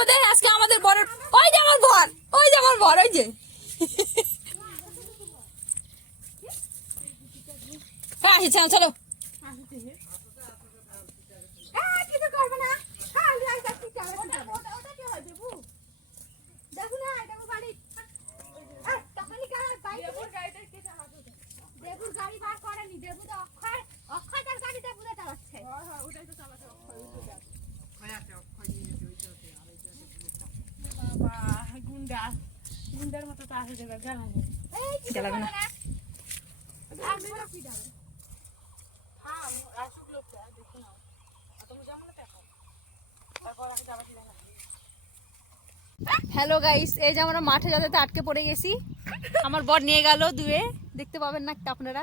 মধ্যে আজকে আমাদের বরের ওই যে আমার বর, ওই যে আমার বর, ওই যে। হ্যাঁ আসি, চলো চলো। কিছু করবে না হ্যাঁ লাইট আসছে চালা ওটা ওটা কি হয় দেবু দেখো না এটা বাড়ি তখনই কার বাইক দেবুর গাড়িটা কে চালাতো দেবুর গাড়ি বার করেনি দেবু তো অক্ষয় অক্ষয় তার গাড়িটা পুরো চালাচ্ছে হ্যাঁ হ্যাঁ ওটাই তো চালাচ্ছে অক্ষয় বাবা গুন্ডা গুন্ডার মতো তো আসে যাবে জ্বালানি এই কিছু জ্বালাবে করবে না। না আমি না কি যাবে হ্যাঁ আসুক লোকটা দেখে নাও হ্যালো গাইস এই যে আমরা মাঠে যাতে আটকে পড়ে গেছি। আমার বর নিয়ে গেল দুয়ে। দেখতে পাবেন না আপনারা।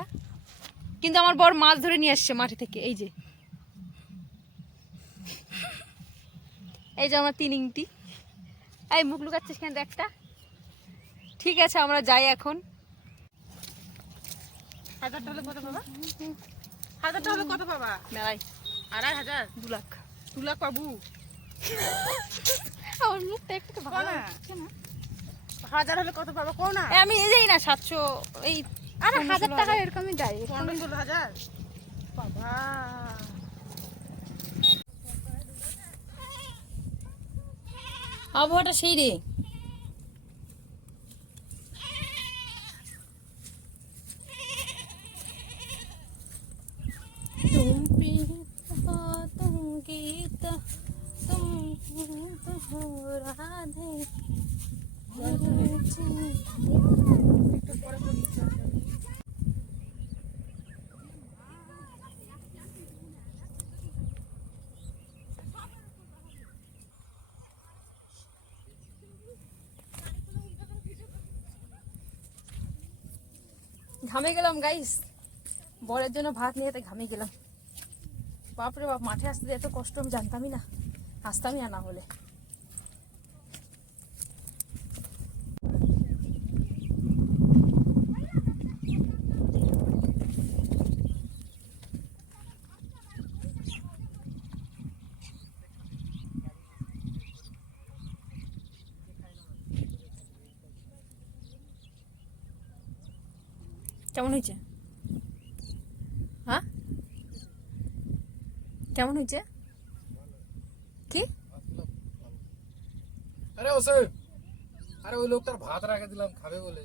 কিন্তু আমার বর মাছ ধরে নিয়ে আসছে মাঠে থেকে এই যে। এই যে আমার তিন ইংটি। এই মুখ লুকাচ্ছিস কেন একটা। ঠিক আছে আমরা যাই এখন। কত কত আড়াই হাজার? দু লাখ। দু লাখ পাবু আমার মুখটা একটু ভালো না। লাগছে না। হাজার হলে কত পাবা কো না। আমি এই না সাতশো এই আরে হাজার টাকা এরকমই যাই পনেরো ষোলো হাজার? বাবা। আবহাওয়াটা সেই রে तुम पीता तुम गीता तुम गीत हो राधे ঘামে গেলাম গাইস বরের জন্য ভাত নিয়ে এতে ঘামে গেলাম। বাপরে বাপ, মাঠে আসতে এত কষ্ট, আমি জানতামই না। আসতামই না না হলে। কেমন হয়েছে? হ্যাঁ? কেমন হয়েছে? কি? আরে ওসে আরে ওই লোকটার ভাত রাখে দিলাম খাবে বলে।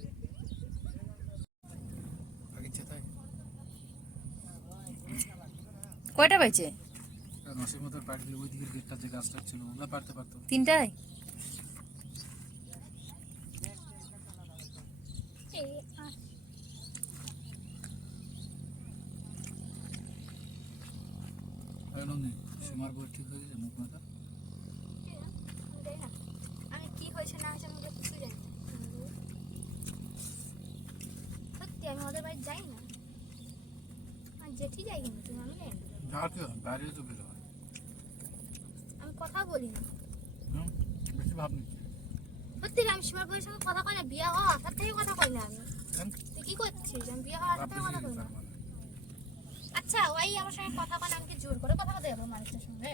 কয়টা পাইছে মতো পাড়ি ওই দিকের গেটটা যে গাছটা ছিল ওগুলো পারতে পারতো। তিনটায় আরে সীমার বই ঠিক হয়ে গেছে মুখ মাথা? আমি কি হয়েছে না হয়েছে আমাকে কিছু জানি সত্যি আমি ওদের বাড়ি যাই না। আর জেঠি যাই কিন্তু তুমি আমি যাই বাইরে তো বেরো। আমি কথা বলি না। বেশি ভাব নিচ্ছে। সত্যি আমি সীমার বউয়ের সঙ্গে কথা কই না বিয়ে হওয়া তার থেকে কথা কই না আমি। তুই কি করছিস? আমি বিয়ে হওয়ার ভাব থেকে কথা কই না। আচ্ছা ওই আমার সঙ্গে কথা বলে আমাকে জোর করে কথা বলতে যাব মানুষের সঙ্গে।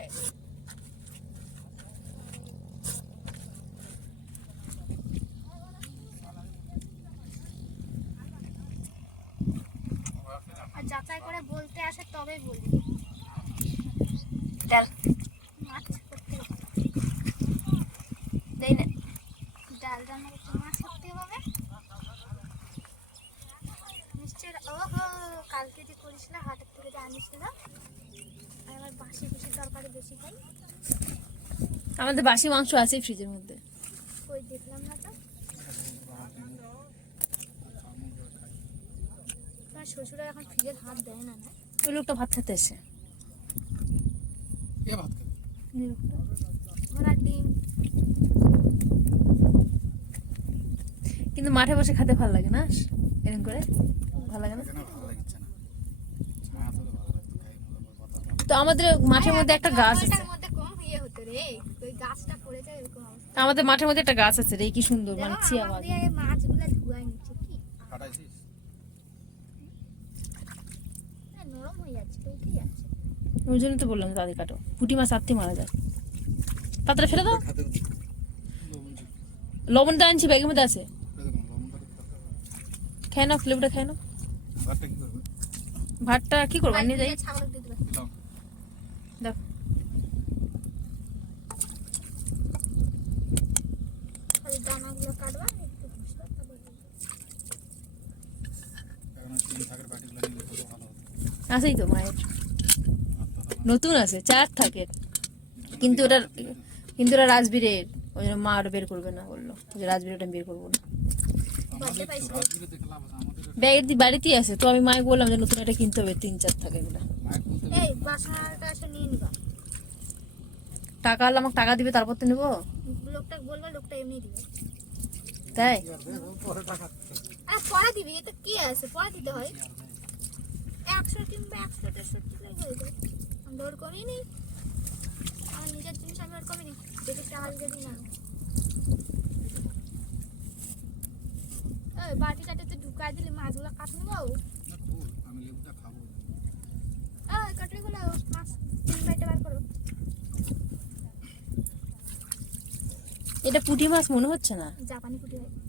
যাচাই করে বলতে আসে তবেই বলি ডাল মাছ করতে হবে। দেই না ডাল রান্না করতে মাছ করতে হবে নিশ্চয় ওহো কালকে যে করিস না হাটের থেকে যে আনিস না আর আমার বাসি বেশি তরকারি বেশি খাই আমাদের বাসি মাংস আছে ফ্রিজের মধ্যে। ওই দেখলাম না তো। শ্বশুরা এখন ফ্রিজের হাত দেয় না না? ওই লোকটা ভাত খেতে এসে। কে ভাত খাবে ঘোড়ার ডিম। কিন্তু মাঠে বসে খেতে ভালো লাগে না? এরকম করে? ভালো লাগে না। তো আমাদের মাঠের মধ্যে একটা গাছ আছে। আমাদের মাঠের মধ্যে একটা গাছ আছে রে কি সুন্দর মানে চিয়া আমার মাছগুলো ধুয়াই নিচ্ছে কি? ফাটাইছিস নরম হয়ে যাচ্ছে তো যাচ্ছে। ওই জন্য তো বললাম দাদি কাটো পুঁটি মাছ আত্মে মারা যায়। তাড়াতাড়ি ফেলে দাও। খাতে লবণ তো আনছি ব্যাগের মধ্যে আছে। লবণটা খাই না ফ্লেভারটা খাই না ভাতটা কি ভাতটা কি করব নিয়ে যাই ছাগল দিয়ে দিবে দিলাম দেখ খালি দানাগুলো কাটবা একটু ঘষবা তারপর দিবে। এখন ওই তিন থাকের বাটিগুলো নিলে কত ভালো হতো আছেই তো মায়ের। নতুন আছে চার থাকে। কিন্তু ওটা কিন্তু ওটা রাজবীরের ওই জন্য মা ওটা বের করবে না বলল। যে রাজবীর ওটা বের করব না। ব্যাগের দি- বাড়িতেই আছে। তো আমি মাকে বললাম যে নতুন একটা কিনতে হবে তিন চার থাকে এগুলো। টাকা হলে আমাকে টাকা দিবে তারপর তো নেব। লোকটা বলবা লোকটা এমনি দিবে। তাই? পরে দিবি এটা কি আছে? পড়া দিতে হয়। একশো কিংবা একশো তেষট্টি লাগে হয়ে যায়। আমি ধর করিনি আমার নিজের জিনিস আমি আর করিনি। দেখে টাকা যদি না। ওই বাটিটাতে ঢুকাই দিলে মাছগুলো কাট নেব? আমি লেবুটা খাব। ওই মাছ তিন বাইটে বার করো। এটা পুঁটি মাছ মনে হচ্ছে না? জাপানি পুটি হয় আর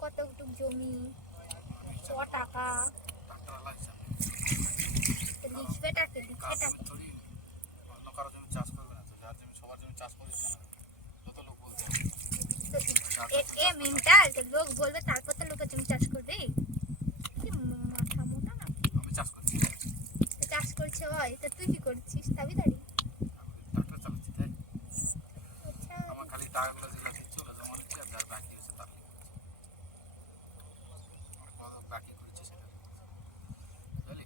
কতটুকু জমি? ছ টাকা। লিখবে টাকে লিখবে টাকে অন্য কারও জমি চাষ করবে না যার জমি সবার জমি চাষ করে যত লোক বলছে এ- এ মেন্টাল লোক বলবে তো লোকের জমি চাষ করবে কি মাথা মোটা না আমি চাষ করছি তো চাষ করছে হয় তো তুই কি করছিস তাবি দাঁড়ি ডাক্তার চালাচ্ছি তাই আচ্ছা আমার খালি টাকাগুলো যেগুলো দিচ্ছে ওটা জমা দিচ্ছে আর যার বাকি আছে তার কি করছে আমার কত বাকি করেছে সেটা বুঝলি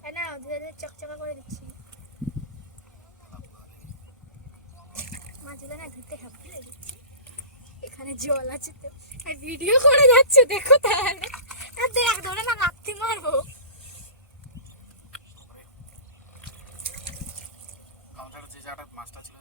হ্যাঁ না ধীরে ধীরে চকচকা করে দিচ্ছি মাছগুলো না ধুতে হাবি দিচ্ছি এখানে জল আছে তো। আর ভিডিও করে যাচ্ছে, দেখো তাহলে। আর দেখ ধরে না লাথি মারবো। মাছটা ছিল